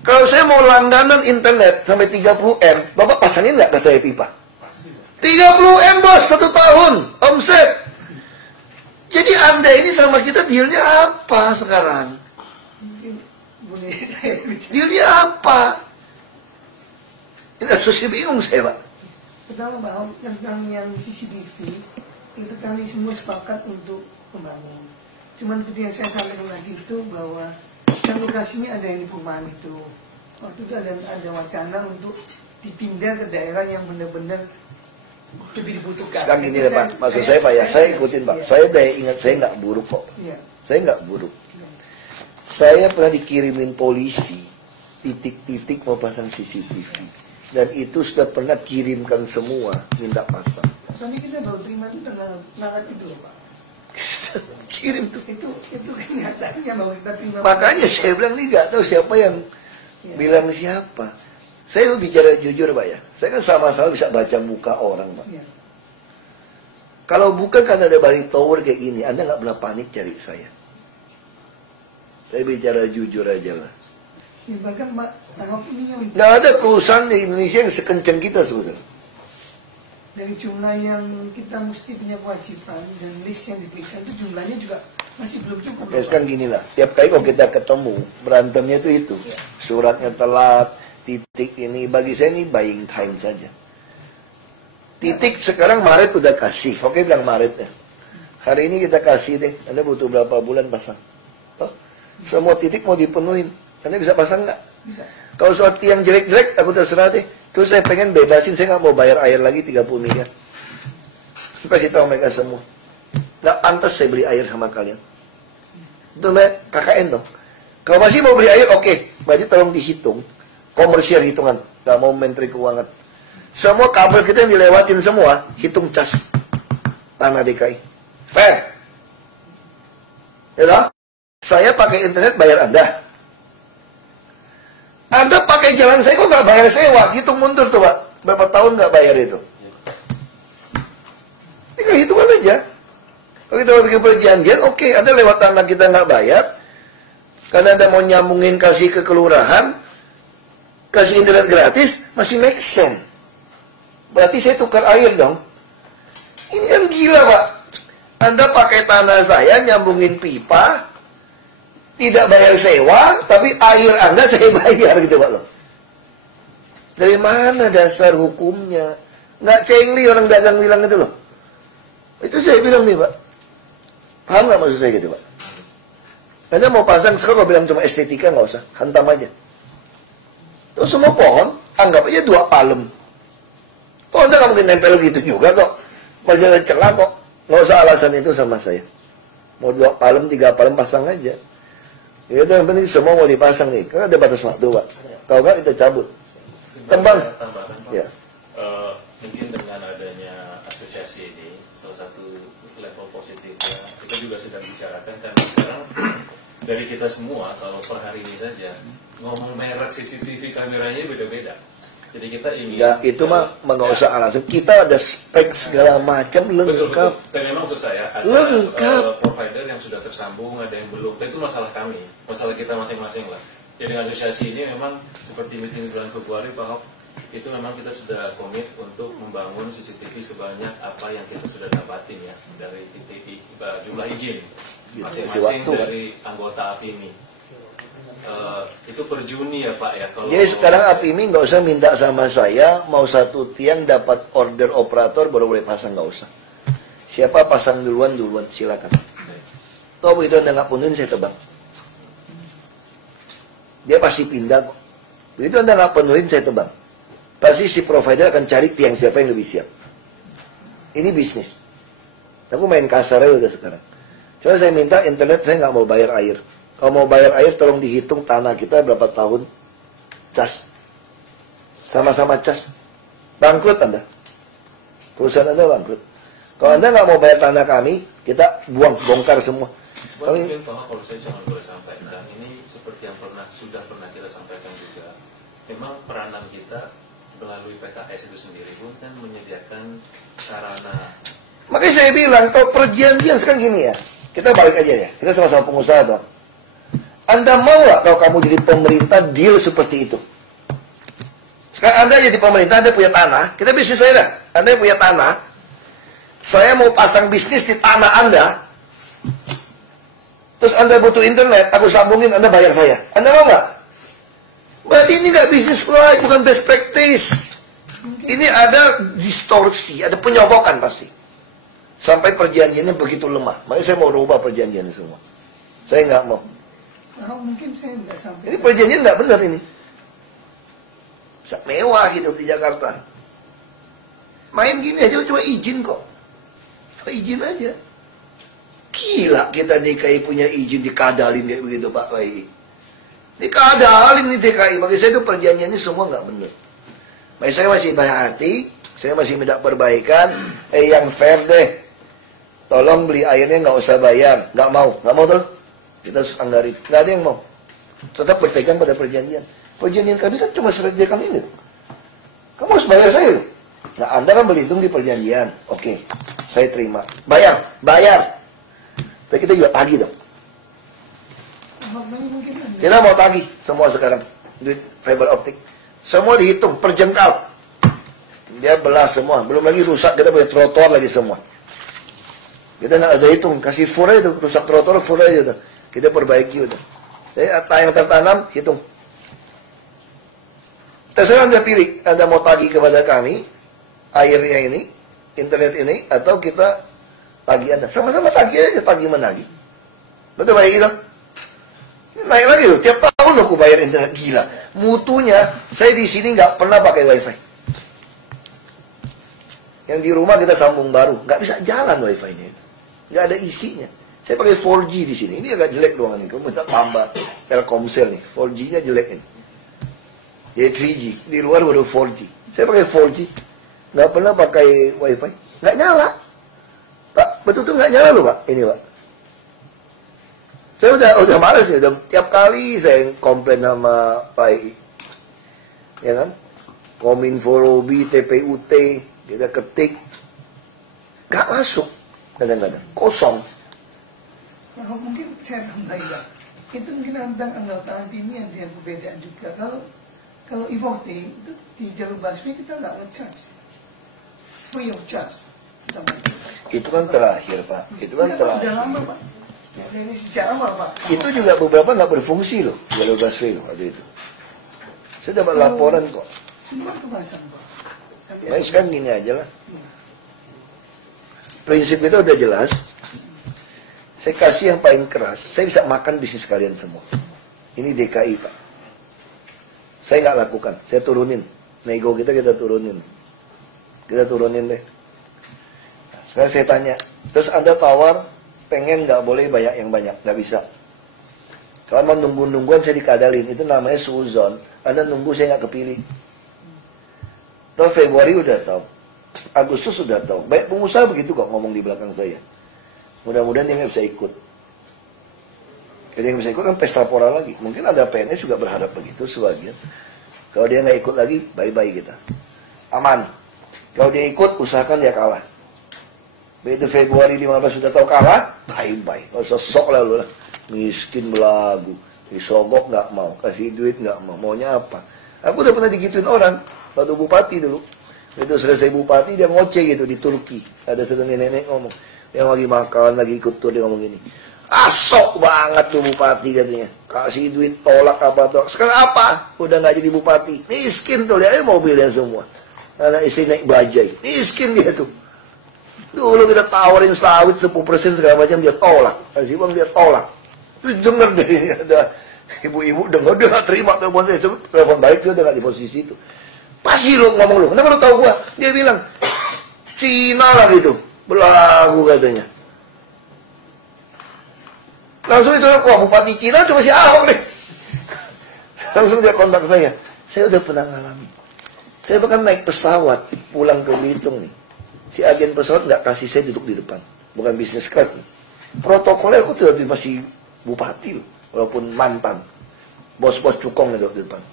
Kalau saya mau langganan internet sampai 30 M, Bapak pasangin nggak ke saya pipa? Pasti. 30 M bos, 1 tahun, omset. Jadi Anda ini sama kita dealnya apa sekarang? Dealnya apa? Ini susah bingung saya Pak. Pertama bahwa tentang yang CCTV itu kami semua sepakat untuk membangun. Cuman seperti yang saya sampaikan lagi itu bahwa yang lokasinya ada yang di perumahan itu. Waktu itu ada wacana untuk dipindah ke daerah yang benar-benar lebih dibutuhkan. Sekarang gini Pak, maksud saya Pak ya, saya ikutin Pak. Ya. Saya daya ingat saya nggak buruk kok. Ya. Saya nggak buruk. Ya. Saya pernah dikirimin polisi titik-titik mau pasang CCTV. Dan itu sudah pernah kirimkan semua, minta pasang. Soalnya kita baru terima itu tanggal itu loh Pak. Kirim tuh. Itu kenyataannya baru kita terima. Makanya saya bilang nih nggak tahu siapa yang bilang siapa. Saya mau bicara jujur Pak ya. Saya kan sama-sama bisa baca muka orang Pak. Ya. Kalau bukan karena ada Bali Tower kayak gini, Anda nggak pernah panik cari saya. Saya bicara jujur aja lah. Ya, bahkan Pak Ahok ini yang Nggak ada perusahaan di Indonesia yang sekencang kita saudara. dari jumlah yang kita mesti punya kewajiban dan list yang diberikan itu jumlahnya juga masih belum cukup. Ya kan gini lah, tiap kali kalau kita ketemu, berantemnya itu. Suratnya telat, titik ini, bagi saya ini buying time saja. Titik sekarang Maret udah kasih, oke bilang Maret ya. Hari ini kita kasih deh, Anda butuh berapa bulan pasang. Toh, semua titik mau dipenuhin, Anda bisa pasang nggak? Bisa. Kalau soal tiang jelek-jelek, aku terserah deh. Terus saya pengen bebasin, saya nggak mau bayar air lagi 30 miliar. Kasih tahu mereka semua. Nggak pantas saya beli air sama kalian. Itu mbak, KKN dong. Kalau masih mau beli air, oke. Berarti tolong dihitung. Komersial hitungan. Nggak mau menteri keuangan. Semua kabel kita yang dilewatin semua, hitung cas. Tanah DKI. Fair. Ya, saya pakai internet bayar Anda. Anda pakai jalan saya kok nggak bayar sewa? Hitung mundur tuh Pak. Berapa tahun nggak bayar itu? Tinggal hitungan aja. Kalau kita bikin perjanjian, oke. Anda lewat tanah kita nggak bayar. Karena Anda mau nyambungin kasih ke kelurahan, kasih internet gratis, masih make sense. Berarti saya tukar air dong. Ini kan gila Pak. Anda pakai tanah saya, nyambungin pipa, tidak bayar sewa, tapi air Anda saya bayar gitu Pak loh. Dari mana dasar hukumnya? Nggak cengli orang dagang bilang itu loh. Itu saya bilang nih Pak. Paham nggak maksud saya gitu Pak? Anda mau pasang sekarang kalau bilang cuma estetika nggak usah, hantam aja. Terus semua pohon, anggap aja 2 palem. Oh Anda nggak mungkin nempel gitu juga kok. Masih ada celah kok. Nggak usah alasan itu sama saya. Mau 2 palem, 3 palem pasang aja. Ya itu yang penting semua mau dipasang nih. Karena ada batas waktu Pak. Kalau nggak kita cabut. Tembang. Tambahkan Pak. Ya. Mungkin dengan adanya asosiasi ini salah satu level positifnya kita juga sedang bicarakan karena sekarang dari kita semua kalau per hari ini saja ngomong merek CCTV kameranya beda-beda. Jadi kita ingin Ya itu mah nggak usah alasan. Kita ada spek segala macam lengkap. Betul. Dan memang maksud saya ada Lengkap. provider yang sudah tersambung, ada yang belum. Itu masalah kami, masalah kita masing-masing lah. Jadi dengan asosiasi ini memang seperti meeting bulan Februari Pak Ahok, itu memang kita sudah komit untuk membangun CCTV sebanyak apa yang kita sudah dapatin ya dari titik jumlah izin masing-masing dari anggota APIMI. Itu per Juni ya Pak ya. Jadi sekarang APIMI nggak usah minta sama saya, mau satu tiang dapat order operator baru boleh pasang, nggak usah. Siapa pasang duluan silakan. Toh begitu Anda nggak penuhin saya tebang. Dia pasti pindah kok. Begitu Anda nggak penuhin saya tebang. Pasti si provider akan cari tiang siapa yang lebih siap. Ini bisnis. Aku main kasar aja udah sekarang. Cuma saya minta internet, saya nggak mau bayar air. Kalau mau bayar air, tolong dihitung tanah kita berapa tahun cas. Sama-sama cas. Bangkrut Anda. Perusahaan Anda bangkrut. Kalau Anda nggak mau bayar tanah kami, kita bongkar semua. Mungkin kalau saya jangan boleh sampaikan, ini seperti yang sudah pernah kita sampaikan juga. Memang peranan kita melalui PKS itu sendiri pun kan menyediakan sarana. Makanya saya bilang, kalau perjanjian sekarang gini ya, kita balik aja ya, kita sama-sama pengusaha dong. Anda mau nggak kalau kamu jadi pemerintah deal seperti itu? Sekarang Anda jadi pemerintah, Anda punya tanah, kita bisnis saya dah. Anda punya tanah, saya mau pasang bisnis di tanah Anda, terus Anda butuh internet, aku sambungin, Anda bayar saya. Anda mau nggak? Berarti ini nggak bisnis right, bukan best practice. Ini ada distorsi, ada penyogokan pasti. Sampai perjanjiannya begitu lemah. Makanya saya mau rubah perjanjiannya semua. Saya nggak mau. Mungkin saya nggak sampai. Ini perjanjian nggak benar ini. Mewah hidup di Jakarta. Main gini aja cuma izin kok. Cuma izin aja. Gila kita DKI punya izin dikadalin kayak begitu Pak Wai. Dikadalin nih DKI. Bagi saya itu perjanjiannya semua nggak benar. Makanya saya masih baik hati. Saya masih minta perbaikan. Yang fair deh. Tolong beli airnya nggak usah bayar. Nggak mau tuh. Kita harus anggarin. Nggak ada yang mau. Tetap berpegang pada perjanjian. Perjanjian kami kan cuma sediakan ini. Kamu harus bayar saya loh. Nah Anda kan berlindung di perjanjian. Oke, saya terima. Bayar. Tapi kita juga tagih dong. Kita mau tagih semua sekarang. Duit fiber optik. Semua dihitung, per jengkal. Dia belah semua. Belum lagi rusak, kita punya trotoar lagi semua. Kita nggak ada hitung. Kasih fur aja tuh. Rusak trotoar, fur aja tuh. Kita perbaiki udah. Jadi yang tertanam, hitung. Terserah Anda pilih. Anda mau tagih kepada kami, airnya ini, internet ini, atau kita tagih Anda. Sama-sama tagih aja, tagih menagih. Betul baik gitu? Naik lagi tuh, tiap tahun aku bayar internet. Gila. Mutunya, saya di sini nggak pernah pakai wifi. Yang di rumah kita sambung baru. Nggak bisa jalan wifi-nya. Nggak ada isinya. Saya pakai 4G di sini. Ini agak jelek doang nih. Kamu minta tambah Telkomsel nih. 4G-nya jelek ini. Jadi 3G. Di luar baru 4G. Saya pakai 4G. Nggak pernah pakai wifi. Nggak nyala. Pak, betul-betul nggak nyala loh Pak. Ini Pak. Saya udah males nih. Tiap kali saya komplain sama Pak I. Ya kan? Kominfo Robi, TPUT. Kita ketik. Nggak masuk. Kadang-kadang. Kosong. Nah, mungkin saya tambahin Pak. Itu mungkin tentang anggota ini yang dia berbeda juga. Kalau e-voting itu di jalur busway kita nggak nge-charge. Free of charge. Itu kan terakhir Pak. Itu kan terakhir. Udah lama Pak. Ini sejak awal Pak. Itu juga beberapa nggak berfungsi loh. Jalur busway loh waktu itu. Saya dapat laporan kok. Semua itu pasang Pak. Nah, sekarang gini aja lah. Prinsip itu udah jelas. Saya kasih yang paling keras. Saya bisa makan bisnis kalian semua. Ini DKI Pak. Saya nggak lakukan. Saya turunin. Nego kita turunin. Kita turunin deh. Sekarang saya tanya. Terus Anda tawar, pengen nggak boleh banyak yang banyak. Nggak bisa. Kalau mau nunggu-nungguan saya dikadalin. Itu namanya suzon. Anda nunggu saya nggak kepilih. Tahun Februari udah tahu. Agustus sudah tahu. Baik pengusaha begitu kok ngomong di belakang saya. Mudah-mudahan dia nggak bisa ikut. Jadi yang bisa ikut kan pesta pora lagi. Mungkin ada PNS juga berharap begitu sebagian. Kalau dia nggak ikut lagi, bye-bye kita. Aman. Kalau dia ikut, usahakan dia kalah. Begitu Februari 15 sudah tahu kalah, bye-bye. Kalau sosok lalu lah. Miskin belagu. Disogok nggak mau. Kasih duit nggak mau. Maunya apa? Aku udah pernah digituin orang, waktu bupati dulu. Itu selesai bupati, dia ngoceh gitu di Turki. Ada satu nenek ngomong, yang lagi makan, lagi ikut tur, dia ngomong gini. Asok banget tuh bupati katanya. Kasih duit tolak apa tolak. Sekarang apa? Udah nggak jadi bupati. Miskin tuh, lihat mobilnya semua. Anak istri naik bajai. Miskin dia tuh. Dulu kita tawarin sawit 10% segala macam, dia tolak. Kasih bang, dia tolak. Terus denger deh, ada ibu-ibu denger, dia nggak terima telepon saya. Coba telepon balik, dia udah nggak di posisi itu. Pasti lo ngomong lo, kenapa lo tahu gua? Dia bilang, Cina lah gitu. Belagu katanya. Langsung itu, wah bupati Cina cuma si Ahok nih. Langsung dia kontak saya. Saya udah pernah ngalamin. Saya bahkan naik pesawat pulang ke Belitung nih. Si agen pesawat nggak kasih saya duduk di depan. Bukan bisnis class nih. Protokolnya aku tuh masih bupati loh. Walaupun mantan. Bos-bos cukong duduk di depan.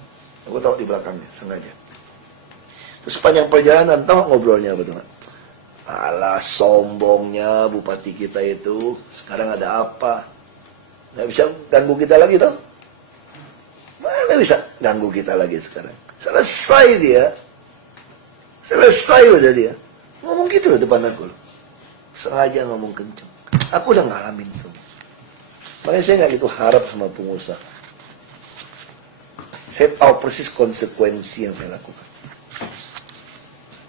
Aku tahu di belakangnya, sengaja. Terus sepanjang perjalanan, tahu ngobrolnya apa tuh? Alah sombongnya bupati kita itu. Sekarang ada apa? Nggak bisa ganggu kita lagi toh? Mana bisa ganggu kita lagi sekarang? Selesai dia. Selesai udah dia. Ngomong gitu loh depan aku loh. Sengaja ngomong kenceng. Aku udah ngalamin semua. Makanya saya nggak gitu harap sama pengusaha. Saya tahu persis konsekuensi yang saya lakukan.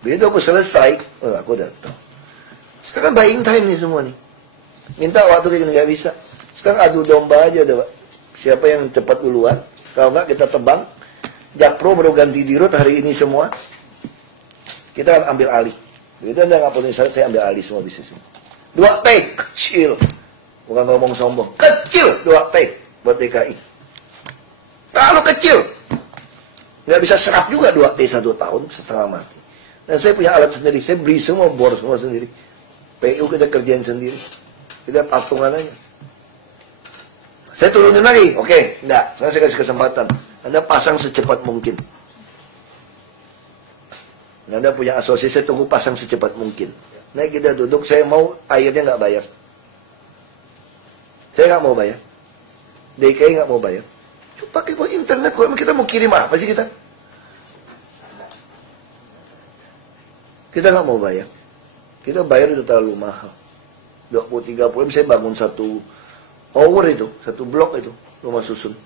Begitu aku selesai, aku udah tahu. Sekarang buying time nih semua nih. Minta waktu kayak gini nggak bisa. Sekarang adu domba aja deh, Pak. Siapa yang cepat duluan? Kalau nggak kita tebang. Jakpro baru ganti dirut hari ini semua. Kita akan ambil alih. Begitu Anda nggak punya saya ambil alih semua bisnis ini. 2T kecil. Bukan ngomong sombong. Kecil 2T buat DKI. Terlalu kecil. Nggak bisa serap juga 2T 1 tahun setengah mati. Dan saya punya alat sendiri. Saya beli semua bor semua sendiri. PU kita kerjain sendiri. Kita patungan aja. Saya turunin lagi. Oke, enggak. Sekarang saya kasih kesempatan. Anda pasang secepat mungkin. Anda punya asosiasi, saya tunggu pasang secepat mungkin. Nah kita duduk, saya mau airnya nggak bayar. Saya nggak mau bayar. DKI nggak mau bayar. Pakai internet, kita mau kirim apa sih kita? Kita nggak mau bayar. Kita bayar itu terlalu mahal. 20-30 saya bangun satu tower itu, satu blok itu, rumah susun.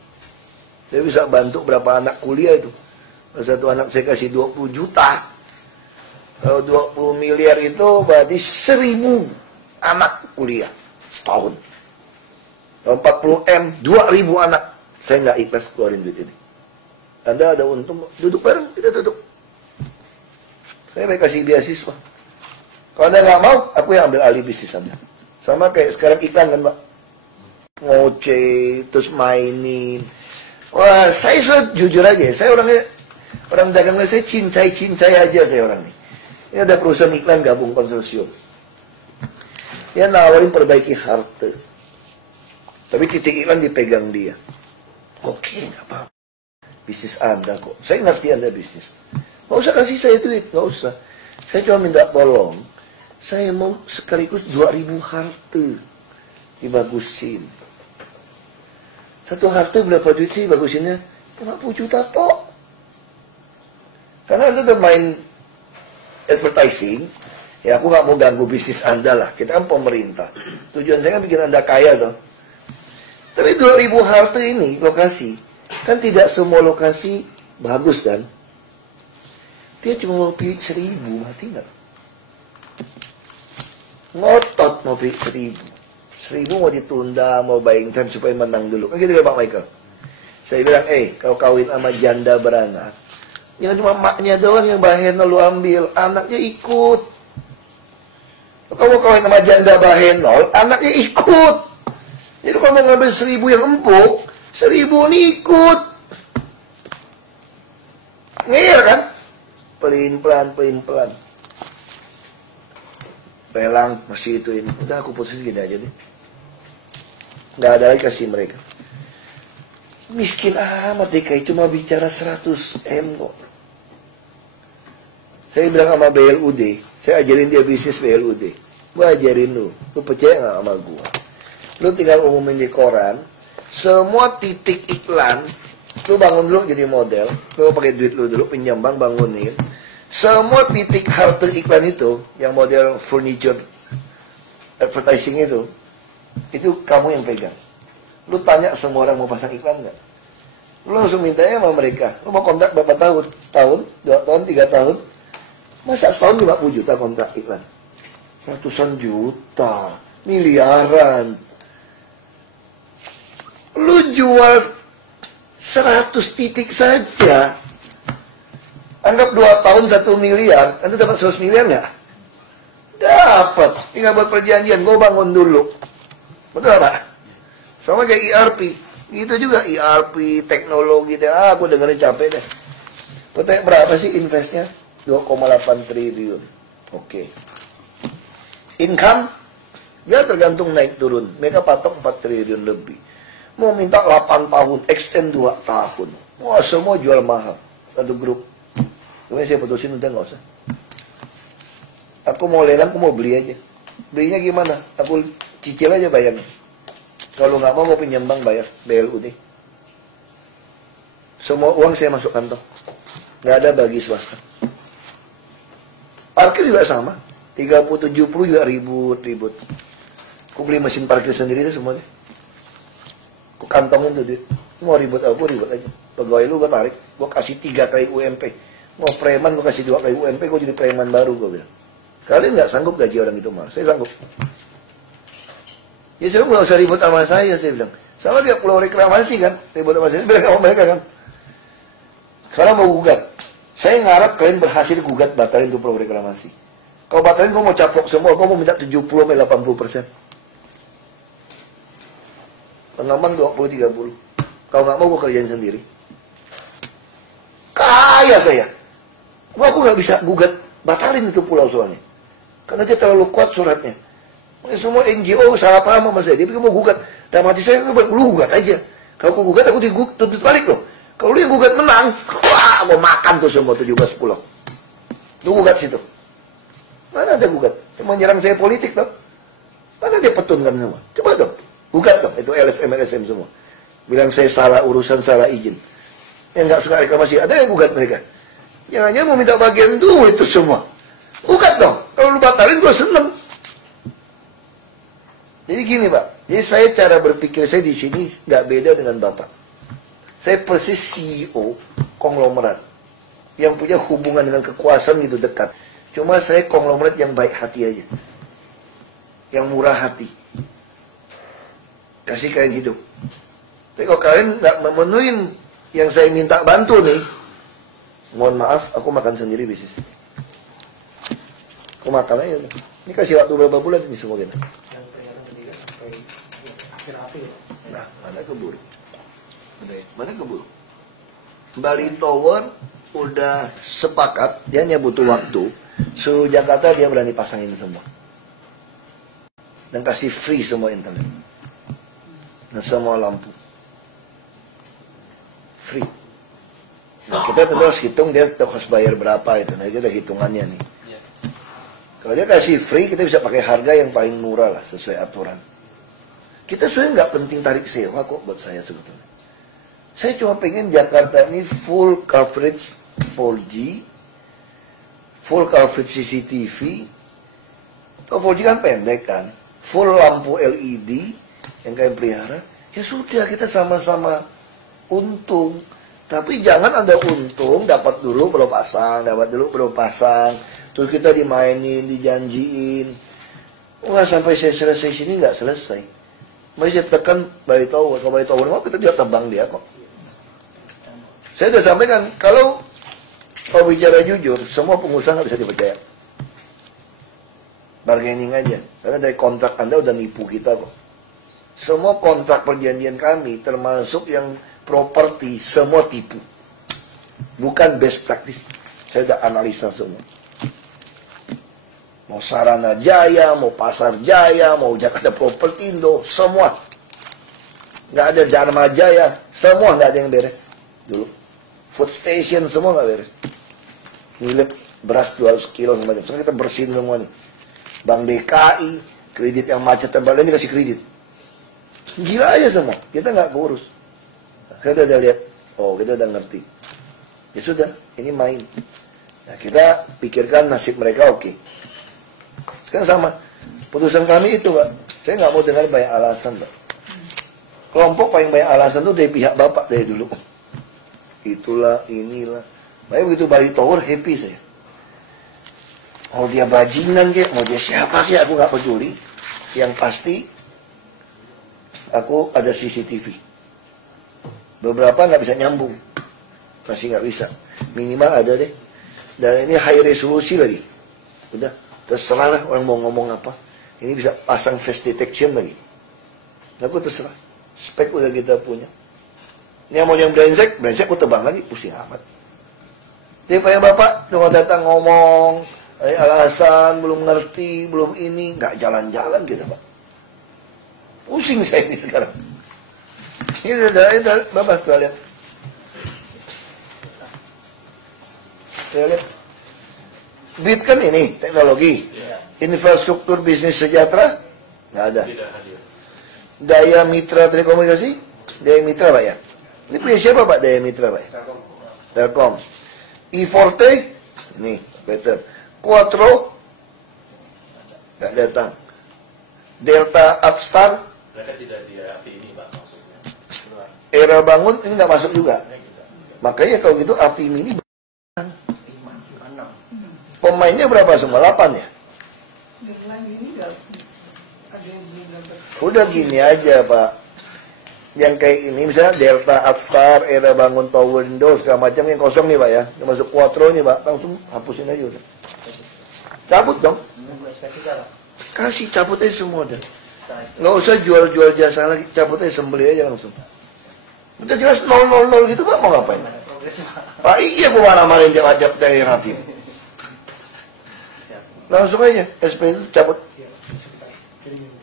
Saya bisa bantu berapa anak kuliah itu. Satu anak saya kasih 20 juta. Kalau 20 miliar itu berarti 1000 anak kuliah setahun. Kalau 40 M, 2000 anak. Saya nggak ikhlas keluarin duit ini. Anda ada untung, duduk bareng, kita duduk. Saya mau kasih beasiswa. Kalau Anda nggak mau, aku yang ambil alih bisnis Anda. Sama kayak sekarang iklan kan Pak. Ngoceh, terus mainin. Wah, saya sudah jujur aja. Saya orangnya, orang dagang saya cincai aja saya orang ini. Ini ada perusahaan iklan gabung konsorsium. Dia nawarin perbaiki harta. Tapi titik iklan dipegang dia. Oke, nggak apa-apa. Bisnis Anda kok. Saya ngerti Anda bisnis. Nggak usah kasih saya duit, nggak usah. Saya cuma minta tolong. Saya mau sekaligus 2000 harta dibagusin. Satu harta berapa duit sih bagusinnya? 50 juta kok. Karena Anda udah main advertising, ya aku nggak mau ganggu bisnis Anda lah. Kita kan pemerintah. Tujuan saya kan bikin Anda kaya toh. Tapi 2000 harta ini lokasi, kan tidak semua lokasi bagus kan? Dia cuma mau pilih 1000, mati nggak? Ngotot mau pilih 1000. 1000 mau ditunda, mau buying time supaya menang dulu. Kan gitu ya Pak Michael? Saya bilang, kau kawin sama janda beranak. Jangan cuma maknya doang yang bahena lu ambil. Anaknya ikut. Kalau mau kawin sama janda bahenol, anaknya ikut. Jadi kalau mau ngambil 1000 yang empuk, 1000 ini ikut. Ngeyel kan? Pelin-pelan. Pelang, masih itu ini. Udah aku putusin gini aja deh. Nggak ada lagi kasih mereka. Miskin amat DKI cuma bicara 100 M kok. Saya bilang sama BLUD, saya ajarin dia bisnis BLUD. Gua ajarin lu percaya nggak sama gua? Lu tinggal umumin di koran, semua titik iklan Lu bangun dulu jadi model, lu pakai duit lu dulu, pinjam bank bangunin. Semua titik halte iklan itu, yang model furniture advertising itu kamu yang pegang. Lu tanya semua orang mau pasang iklan nggak? Lu langsung mintanya sama mereka. Lu mau kontrak berapa tahun? Setahun, 2 tahun, 3 tahun? Masa setahun 50 juta kontrak iklan? Ratusan juta, miliaran. Lu jual 100 titik saja. Anggap 2 tahun 1 miliar, Anda dapat 100 miliar nggak? Dapat. Tinggal buat perjanjian, gue bangun dulu. Betul Pak? Sama kayak ERP. Gitu juga ERP, teknologi. Aku dengerin capek deh. Kau berapa sih investnya? 2,8 triliun. Oke. Income? Ya tergantung naik turun. Mereka patok 4 triliun lebih. Mau minta 8 tahun, extend 2 tahun. Wah, semua jual mahal. Satu grup. Cuma saya putusin udah nggak usah. Aku mau lelang, aku mau beli aja. Belinya gimana? Aku cicil aja bayarnya. Kalau nggak mau pinjam bank bayar BLUD. Semua uang saya masuk kantong. Nggak ada bagi swasta. Parkir juga sama. 30-70 juga ribut-ribut. Aku beli mesin parkir sendiri itu semuanya. Aku kantongin tuh duit. Mau ribut apa, ribut aja. Pegawai lu gue tarik. Gue kasih 3 kali UMP. Mau preman gue kasih 2 kali UMP. Gue jadi preman baru gue bilang. Kalian nggak sanggup gaji orang itu mah. Saya sanggup. Ya sudah nggak usah ribut sama saya bilang. Sama dia pulau reklamasi kan. Ribut sama saya bilang sama mereka kan. Kalau mau gugat. Saya ngarap kalian berhasil gugat batalin tuh pulau reklamasi. Kalau batalin gue mau caplok semua. Gue mau minta 70-80%. Pengaman 20-30. Kalau nggak mau gue kerjain sendiri. Kaya saya. Aku nggak bisa gugat batalin itu pulau soalnya. Karena dia terlalu kuat suratnya. Semua NGO salah paham sama saya. Dia pikir mau gugat. Dan hati saya, lu gugat aja. Kalau aku gugat, aku dituntut balik loh. Kalau lu yang gugat menang, wah, mau makan tuh semua 17 pulau. Lu gugat situ. Mana ada gugat? Cuma nyerang saya politik toh. Mana dia petunkan semua. Coba dong. Gugat dong. Itu LSM semua. Bilang saya salah urusan, salah izin. Yang nggak suka reklamasi, ada yang gugat mereka. Jangan-jangan mau minta bagian duit itu semua. Gugat dong. Kalau lu batalin, gue seneng. Jadi gini Pak. Jadi saya cara berpikir saya di sini nggak beda dengan Bapak. Saya persis CEO konglomerat yang punya hubungan dengan kekuasaan gitu dekat. Cuma saya konglomerat yang baik hati aja, yang murah hati, kasih kalian hidup. Tapi kalau kalian nggak memenuhi yang saya minta bantu nih, mohon maaf, aku makan sendiri bisnis. Aku makan aja. Ini kasih waktu berapa bulan ini semua gini. Nah, mana keburu? Mana keburu? Bali Tower udah sepakat, dia hanya butuh waktu. Seluruh Jakarta dia berani pasangin semua. Dan kasih free semua internet. Dan semua lampu. Free. Nah, kita tentu harus hitung dia harus bayar berapa itu. Nah, itu ada hitungannya nih. Kalau dia kasih free, kita bisa pakai harga yang paling murah lah, sesuai aturan. Kita sebenarnya nggak penting tarik sewa kok buat saya sebetulnya. Saya cuma pengen Jakarta ini full coverage 4G, full coverage CCTV. Kalau 4G kan pendek kan, full lampu LED yang kalian pelihara. Ya sudah, kita sama-sama untung. Tapi jangan ada untung, dapat dulu belum pasang, terus kita dimainin, dijanjiin. Nggak sampai saya selesai sini nggak selesai. Masih saya tekan Bali Tower. Kalau Bali Tower mau kita juga tebang dia kok. Saya sudah sampaikan, kalau bicara jujur, semua pengusaha nggak bisa dipercaya. Bargaining aja. Karena dari kontrak Anda udah nipu kita kok. Semua kontrak perjanjian kami, termasuk yang properti, semua tipu. Bukan best practice. Saya sudah analisa semua. Mau Sarana Jaya, mau Pasar Jaya, mau Jakarta Propertindo, semua. Nggak ada Dharma Jaya, semua nggak ada yang beres. Dulu. Food station, semua nggak beres. Nilai beras 200 kilo, semacam. Sekarang kita bersihin semua nih. Bank DKI, kredit yang macet tebal, ini kasih kredit. Gila aja semua. Kita nggak keurus. Saya udah lihat Oh, kita udah ngerti. Ya sudah, ini main. Nah, kita pikirkan nasib mereka oke. Sekarang sama. Putusan kami itu, Pak. Saya nggak mau dengar banyak alasan, Pak. Kelompok paling banyak alasan itu dari pihak Bapak dari dulu. Itulah, inilah. Makanya begitu Bali Tower, happy saya. Mau dia bajingan kek, mau dia siapa sih, aku nggak peduli. Yang pasti, aku ada CCTV. Beberapa nggak bisa nyambung. Masih nggak bisa. Minimal ada deh. Dan ini high resolusi lagi. Udah, terserah lah orang mau ngomong apa. Ini bisa pasang face detection lagi. Aku terserah. Spek udah kita punya. Ini mau yang brengsek aku tebang lagi. Pusing amat. Jadi Pak Bapak, cuma datang ngomong, alasan, belum ngerti, belum ini, nggak jalan-jalan kita, Pak. Pusing saya ini sekarang. Ini udah Bapak, kita lihat. Saya lihat. BIT kan ini, teknologi. Infrastruktur bisnis sejahtera, nggak ada. Tidak hadir. Daya Mitra Telekomunikasi, Daya Mitra, Pak ya? Ini punya siapa, Pak, Daya Mitra, Pak? Telkom. I-Forte, ini, Peter. Quattro, nggak datang. Delta Adstar, Mereka tidak di api ini, Pak, maksudnya. Era Bangun, ini nggak masuk juga. Makanya kalau gitu api mini, pemainnya berapa semua? 8 ya? Dan lain ini nggak ada yang belum dapat. Udah gini aja, Pak. Yang kayak ini misalnya Delta Adstar, Era Bangun Tower Indo, segala macam yang kosong nih, Pak ya. Yang masuk Quattro nih, Pak. Langsung hapusin aja udah. Cabut dong. Kasih cabut aja semua dah. Nggak usah jual-jual jasa lagi. Cabut aja, sembeli aja langsung. Udah jelas 000 gitu, Pak. Mau ngapain? Pak, iya gua marah-marahin jawab dari hakim. Langsung aja, SP itu cabut.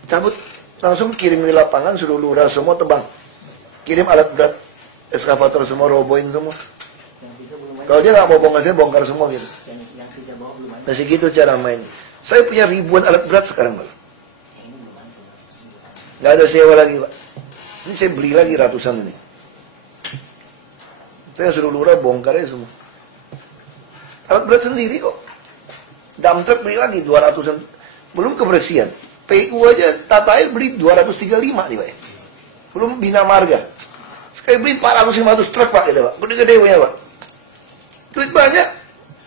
Cabut. Langsung kirim di lapangan, suruh lurah semua tebang. Kirim alat berat, eskavator semua, roboin semua. Kalau dia nggak mau bongkar semua gitu. Masih gitu cara main. Saya punya ribuan alat berat sekarang, Pak. Nggak ada sewa lagi, Pak. Ini saya beli lagi ratusan ini. Saya suruh lurah bongkar aja semua. Alat berat sendiri kok. Dump truck beli lagi 200-an. Belum kebersihan. PU aja Tata Air beli 235 nih, Pak. Belum Bina Marga. Sekali beli 400-500 truk, Pak, gitu, Pak. Gede-gede punya, Pak. Duit banyak.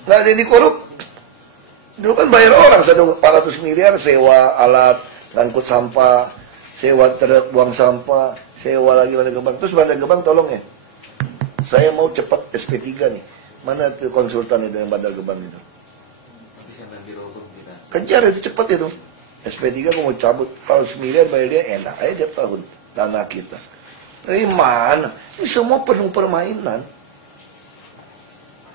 Nggak ada yang dikorup. Dulu kan bayar orang 400 miliar sewa alat, ngangkut sampah, sewa truk buang sampah, sewa lagi Bandar Gebang. Terus Bandar Gebang tolong ya. Saya mau cepat SP3 nih. Mana tuh konsultan itu yang Bandar Gebang itu? Kejar itu cepat itu. SP3 aku mau cabut. Kalau 9 miliar bayar dia enak aja tiap tahun. Tanah kita. Dari mana? Ini semua penuh permainan.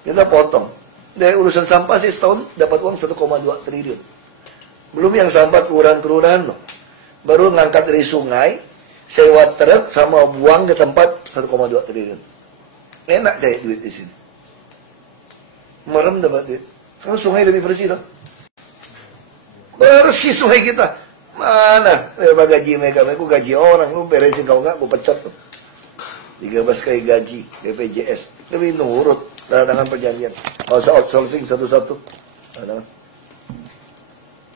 Kita potong. Dari urusan sampah sih setahun dapat uang 1,2 triliun. Belum yang sampah kelurahan-kelurahan loh. Baru ngangkat dari sungai, sewa truk sama buang ke tempat 1,2 triliun. Enak kayak duit di sini. Merem dapat duit. Sekarang sungai lebih bersih loh. Bersih sungai kita. Mana? Gaji mereka gaji orang. Lu beresin kau nggak, gue pecat tuh. 13 kali gaji BPJS. Lebih nurut. Tanda tangan perjanjian. Kalau usah outsourcing satu-satu.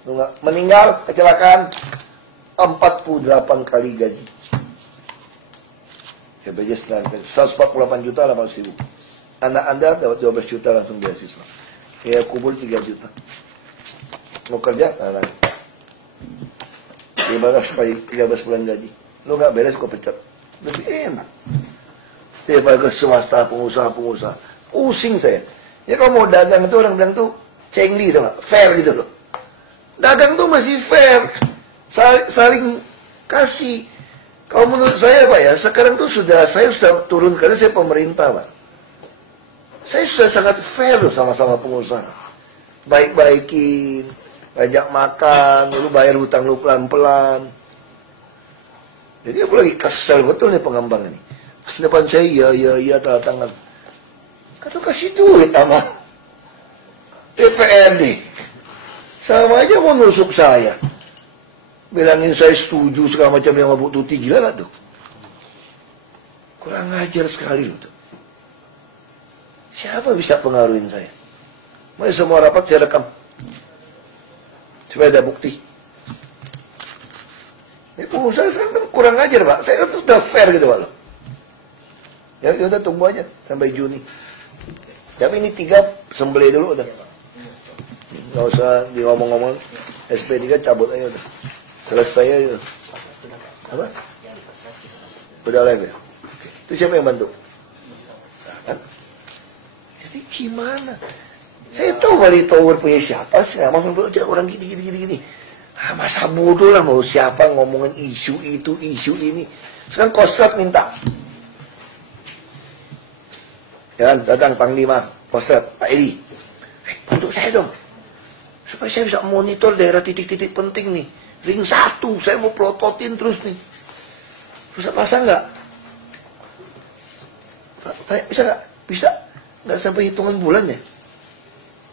Lu nggak meninggal kecelakaan 48 kali gaji. BPJS 148 juta 800 ribu. Anak Anda dapat 12 juta langsung beasiswa. Ya kubur 3 juta. Mau kerja? Nah, 13 bulan gaji. Lu nggak beres, kau pecat. Lebih enak. Daripada ke swasta, pengusaha. Pusing saya. Ya kalau mau dagang itu orang bilang tuh cengli tuh nggak? Fair gitu loh. Dagang tuh masih fair. Saling kasih. Kalau menurut saya, Pak ya, sekarang tuh saya sudah turun karena saya pemerintah, Pak. Saya sudah sangat fair loh sama-sama pengusaha. Baik-baikin, banyak makan, lalu bayar hutang lu pelan-pelan. Jadi aku lagi kesel betul nih pengembang ini. Depan saya, ya, tanda tangan. Kata kasih duit sama DPRD. Sama aja mau nusuk saya. Bilangin saya setuju segala macam yang mau tuti, gila gak tuh? Kurang ajar sekali loh tuh. Siapa bisa pengaruhin saya? Mari semua rapat saya rekam. Supaya ada bukti. Pengusaha sekarang kan kurang ajar, Pak. Saya kan sudah fair gitu, Pak. Ya udah tunggu aja sampai Juni. Tapi ini 3 sembelih dulu udah. Nggak usah ngomong-ngomong. SP3 cabut aja udah. Selesai aja. Apa? Udah live ya? Oke. Itu siapa yang bantu? Nah, kan? Jadi gimana? Saya tahu Bali Tower punya siapa sih? Ngomong orang gini. Masa bodoh lah mau siapa ngomongin isu itu, isu ini. Sekarang Kostrad minta. Ya, datang Panglima Kostrad, Pak Edi. Bantu saya dong. Supaya saya bisa monitor daerah titik-titik penting nih. Ring 1, saya mau plototin terus nih. Bisa pasang nggak? Bisa nggak? Bisa. Nggak sampai hitungan bulan ya?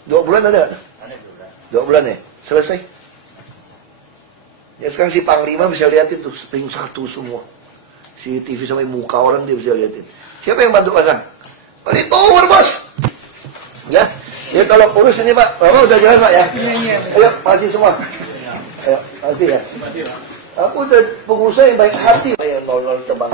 2 bulan ada nggak? Ada 2 bulan ya? Selesai. Ya sekarang si Panglima bisa liatin tuh ring 1 semua. Si TV sampai muka orang dia bisa liatin. Siapa yang bantu pasang? Bali Tower, Bos. Ya, ya tolong urus ini Pak. Bapak udah jelas Pak ya? Iya. Ayo, makasih semua. Ayo, makasih ya. Aku udah pengusaha yang baik hati. Yang 00 terbang.